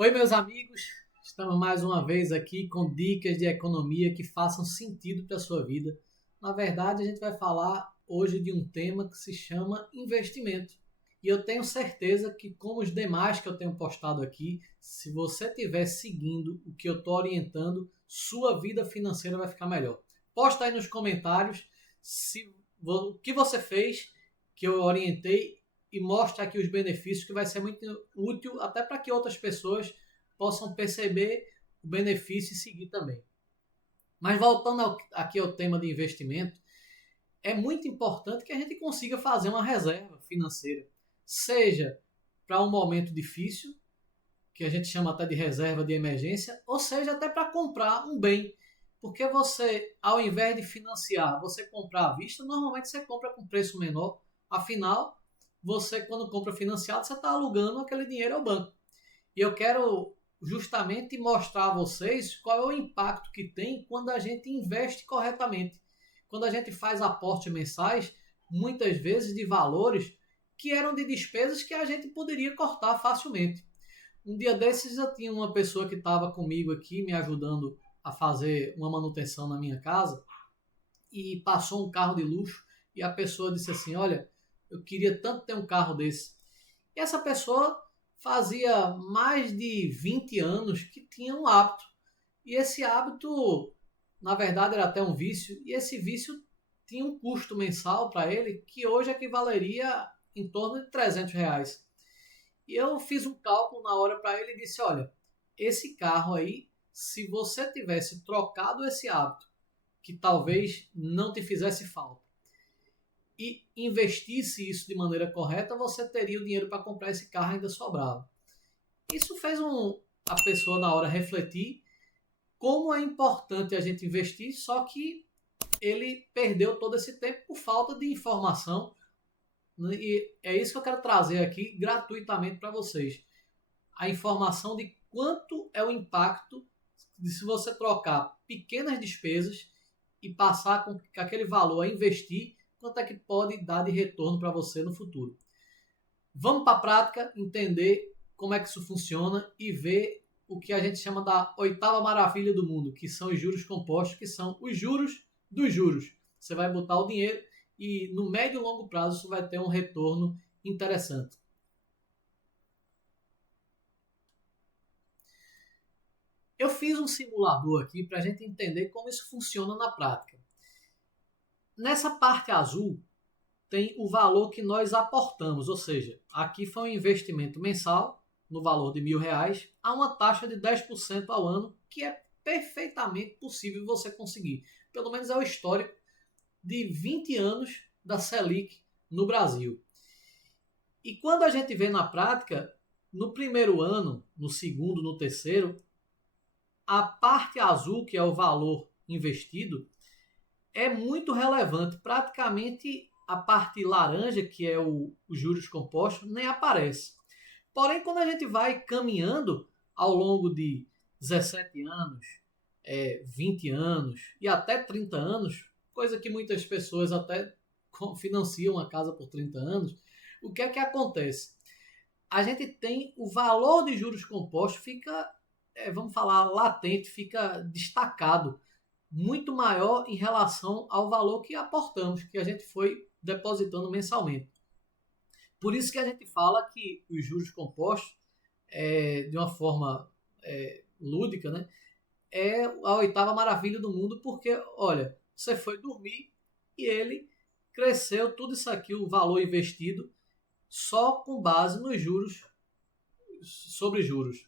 Oi, meus amigos, estamos mais uma vez aqui com dicas de economia que façam sentido para a sua vida. Na verdade, a gente vai falar hoje de um tema que se chama investimento. E eu tenho certeza que, como os demais que eu tenho postado aqui, se você estiver seguindo o que eu estou orientando, sua vida financeira vai ficar melhor. Posta aí nos comentários o que você fez, que eu orientei, e mostra aqui os benefícios, que vai ser muito útil até para que outras pessoas possam perceber o benefício e seguir também. Mas voltando aqui ao tema de investimento, é muito importante que a gente consiga fazer uma reserva financeira, seja para um momento difícil, que a gente chama até de reserva de emergência, ou seja até para comprar um bem. Porque você, ao invés de financiar, você comprar à vista, normalmente você compra com preço menor. Afinal, você, quando compra financiado, você está alugando aquele dinheiro ao banco. E eu quero justamente mostrar a vocês qual é o impacto que tem quando a gente investe corretamente. Quando a gente faz aportes mensais, muitas vezes de valores que eram de despesas que a gente poderia cortar facilmente. Um dia desses eu tinha uma pessoa que estava comigo aqui me ajudando a fazer uma manutenção na minha casa e passou um carro de luxo e a pessoa disse assim: olha, eu queria tanto ter um carro desse. E essa pessoa fazia mais de 20 anos que tinha um hábito. E esse hábito, na verdade, era até um vício. E esse vício tinha um custo mensal para ele que hoje equivaleria em torno de R$ 300. E eu fiz um cálculo na hora para ele e disse: olha, esse carro aí, se você tivesse trocado esse hábito, que talvez não te fizesse falta, e investisse isso de maneira correta, você teria o dinheiro para comprar esse carro ainda sobrava. Isso fez a pessoa na hora refletir como é importante a gente investir, só que ele perdeu todo esse tempo por falta de informação. E é isso que eu quero trazer aqui gratuitamente para vocês. A informação de quanto é o impacto de se você trocar pequenas despesas e passar com aquele valor a investir, quanto é que pode dar de retorno para você no futuro. Vamos para a prática, entender como é que isso funciona e ver o que a gente chama da oitava maravilha do mundo, que são os juros compostos, que são os juros dos juros. Você vai botar o dinheiro e no médio e longo prazo isso vai ter um retorno interessante. Eu fiz um simulador aqui para a gente entender como isso funciona na prática. Nessa parte azul tem o valor que nós aportamos, ou seja, aqui foi um investimento mensal no valor de R$ 1.000 a uma taxa de 10% ao ano, que é perfeitamente possível você conseguir. Pelo menos é o histórico de 20 anos da Selic no Brasil. E quando a gente vê na prática, no primeiro ano, no segundo, no terceiro, a parte azul, que é o valor investido, é muito relevante. Praticamente a parte laranja, que é os juros compostos, nem aparece. Porém, quando a gente vai caminhando ao longo de 17 anos, 20 anos e até 30 anos, coisa que muitas pessoas até financiam a casa por 30 anos, o que é que acontece? A gente tem o valor de juros compostos fica, vamos falar, latente, fica destacado, muito maior em relação ao valor que aportamos, que a gente foi depositando mensalmente. Por isso que a gente fala que os juros compostos, de uma forma lúdica, né, é a oitava maravilha do mundo, porque, olha, você foi dormir e ele cresceu tudo isso aqui, o valor investido, só com base nos juros, sobre juros.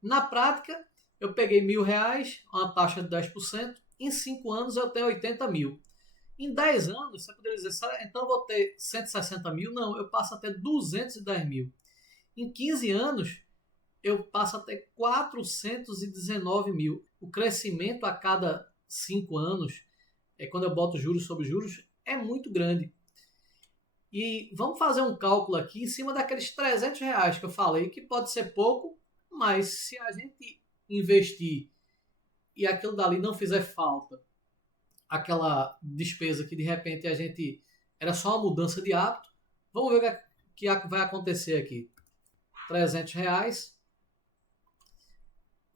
Na prática, eu peguei R$ 1.000, uma taxa de 10%, em 5 anos eu tenho 80 mil. Em 10 anos, você poderia dizer, então eu vou ter 160 mil? Não, eu passo a ter 210 mil. Em 15 anos, eu passo a ter 419 mil. O crescimento a cada 5 anos, quando eu boto juros sobre juros, é muito grande. E vamos fazer um cálculo aqui em cima daqueles R$ 300 que eu falei, que pode ser pouco, mas se a gente investir e aquilo dali não fizer falta, aquela despesa que de repente a gente era só uma mudança de hábito, vamos ver o que vai acontecer aqui. R$ 300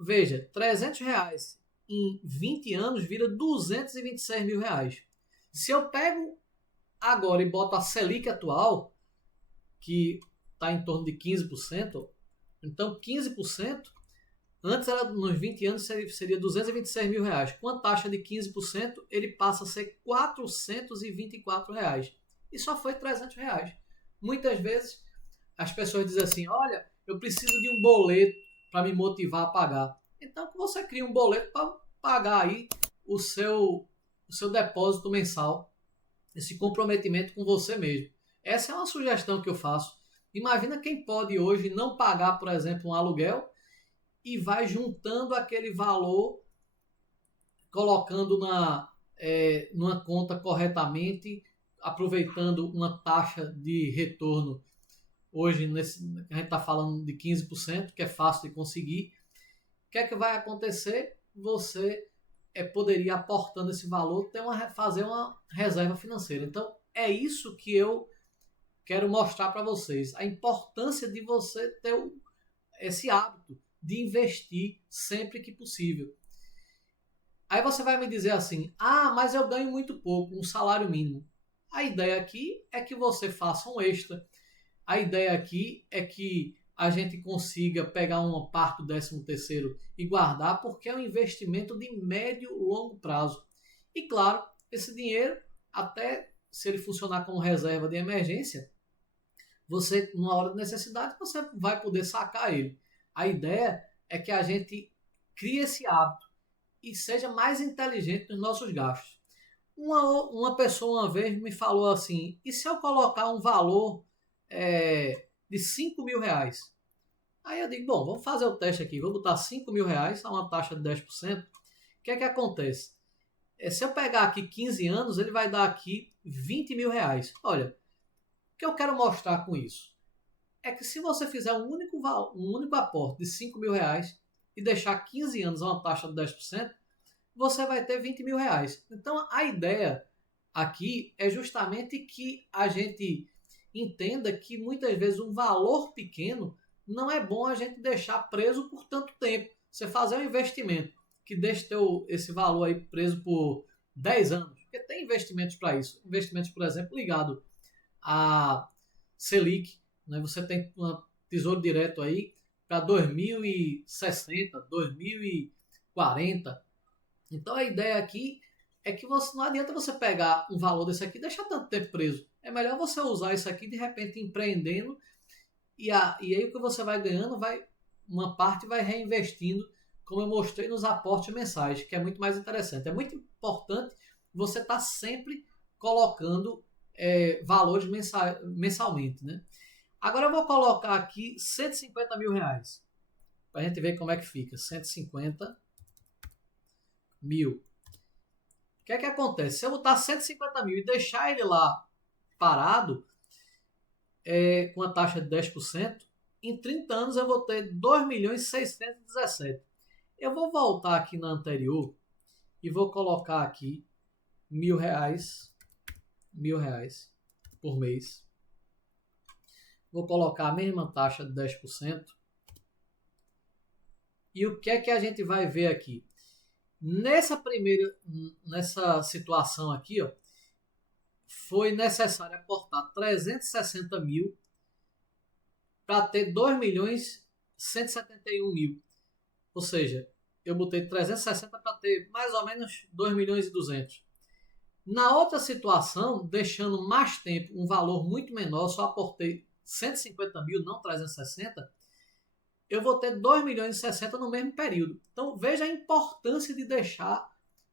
veja, R$ 300 em 20 anos vira R$ 226 mil. Se eu pego agora e boto a Selic atual, que está em torno de 15%, então 15%, antes era, nos 20 anos seria R$ 226 mil. Com a taxa de 15%, ele passa a ser R$ 424. E só foi R$ 300. Muitas vezes as pessoas dizem assim, olha, eu preciso de um boleto para me motivar a pagar. Então você cria um boleto para pagar aí o seu depósito mensal, esse comprometimento com você mesmo. Essa é uma sugestão que eu faço. Imagina quem pode hoje não pagar, por exemplo, um aluguel e vai juntando aquele valor, colocando numa conta corretamente, aproveitando uma taxa de retorno. Hoje a gente está falando de 15%, que é fácil de conseguir. O que é que vai acontecer? Você poderia, aportando esse valor, fazer uma reserva financeira. Então, é isso que eu quero mostrar para vocês. A importância de você ter esse hábito de investir sempre que possível. Aí você vai me dizer assim, mas eu ganho muito pouco, um salário mínimo. A ideia aqui é que você faça um extra. A ideia aqui é que a gente consiga pegar uma parte do 13º e guardar, porque é um investimento de médio e longo prazo. E claro, esse dinheiro, até se ele funcionar como reserva de emergência, você, numa hora de necessidade, você vai poder sacar ele. A ideia é que a gente crie esse hábito e seja mais inteligente nos nossos gastos. Uma pessoa uma vez me falou assim, e se eu colocar um valor de R$ 5.000? Aí eu digo, bom, vamos fazer o teste aqui, vou botar R$ 5.000 a uma taxa de 10%. O que é que acontece? Se eu pegar aqui 15 anos, ele vai dar aqui R$ 20.000. Olha, o que eu quero mostrar com isso é que se você fizer um único aporte de R$ 5.000 e deixar 15 anos a uma taxa de 10%, você vai ter R$ 20.000. Então a ideia aqui é justamente que a gente entenda que muitas vezes um valor pequeno não é bom a gente deixar preso por tanto tempo. Você fazer um investimento que deixe esse valor aí preso por 10 anos, porque tem investimentos para isso. Investimentos, por exemplo, ligado a Selic, né? Você tem um tesouro direto aí para 2060, 2040. Então a ideia aqui é que não adianta você pegar um valor desse aqui e deixar tanto tempo preso. É melhor você usar isso aqui de repente empreendendo e aí o que você vai ganhando, uma parte vai reinvestindo, como eu mostrei nos aportes mensais, que é muito mais interessante. É muito importante você estar sempre colocando valores mensalmente, né? Agora eu vou colocar aqui R$ 150.000, para a gente ver como é que fica. 150 mil. O que é que acontece? Se eu botar 150 mil e deixar ele lá parado, com a taxa de 10%, em 30 anos eu vou ter 2.617. Eu vou voltar aqui na anterior e vou colocar aqui R$ 1.000 por mês. Vou colocar a mesma taxa de 10%. E o que é que a gente vai ver aqui? Nessa situação aqui, ó, foi necessário aportar 360 mil para ter 2.171.000. Ou seja, eu botei 360 para ter mais ou menos 2.200.000. Na outra situação, deixando mais tempo, um valor muito menor, só aportei 150 mil, não 360, eu vou ter 2.060.000 no mesmo período. Então veja a importância de deixar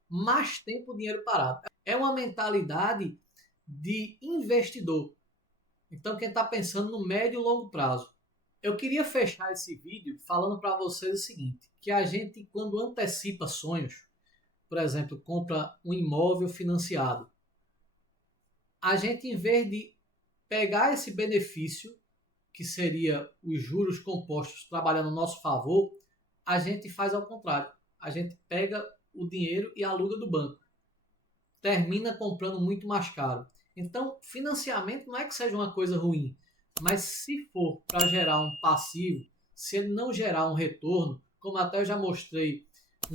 mais tempo o dinheiro parado. É uma mentalidade de investidor. Então quem está pensando no médio e longo prazo. Eu queria fechar esse vídeo falando para vocês o seguinte, que a gente, quando antecipa sonhos, por exemplo, compra um imóvel financiado, a gente, em vez de pegar esse benefício, que seria os juros compostos trabalhando a nosso favor, a gente faz ao contrário. A gente pega o dinheiro e aluga do banco. Termina comprando muito mais caro. Então, financiamento não é que seja uma coisa ruim, mas se for para gerar um passivo, se ele não gerar um retorno, como até eu já mostrei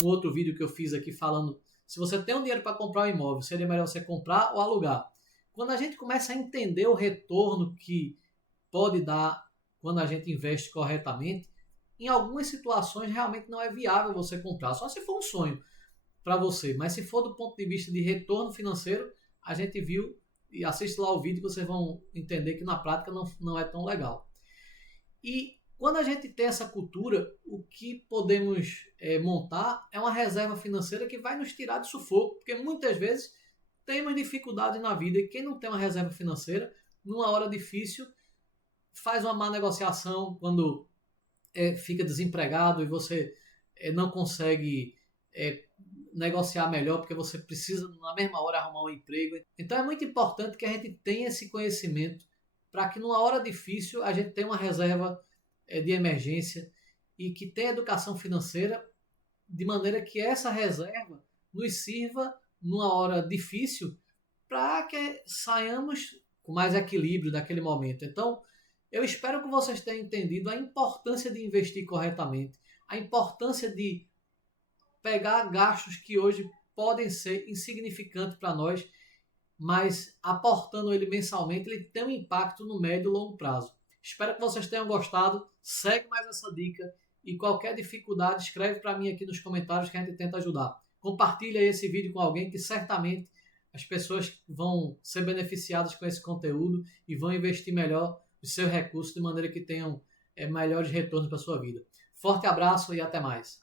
um outro vídeo que eu fiz aqui falando, se você tem um dinheiro para comprar um imóvel, seria melhor você comprar ou alugar. Quando a gente começa a entender o retorno que pode dar quando a gente investe corretamente, em algumas situações realmente não é viável você comprar, só se for um sonho para você. Mas se for do ponto de vista de retorno financeiro, a gente viu e assiste lá o vídeo que vocês vão entender que na prática não é tão legal. E quando a gente tem essa cultura, o que podemos montar é uma reserva financeira que vai nos tirar de sufoco, porque muitas vezes temos dificuldade na vida e quem não tem uma reserva financeira, numa hora difícil, faz uma má negociação quando fica desempregado e você não consegue negociar melhor porque você precisa na mesma hora arrumar um emprego. Então é muito importante que a gente tenha esse conhecimento para que numa hora difícil a gente tenha uma reserva de emergência e que tenha educação financeira de maneira que essa reserva nos sirva numa hora difícil para que saiamos com mais equilíbrio daquele momento. Então, eu espero que vocês tenham entendido a importância de investir corretamente, a importância de pegar gastos que hoje podem ser insignificantes para nós, mas aportando ele mensalmente, ele tem um impacto no médio e longo prazo. Espero que vocês tenham gostado. Segue mais essa dica e qualquer dificuldade, escreve para mim aqui nos comentários que a gente tenta ajudar. Compartilha esse vídeo com alguém que certamente as pessoas vão ser beneficiadas com esse conteúdo e vão investir melhor os seus recursos de maneira que tenham melhores retornos para a sua vida. Forte abraço e até mais.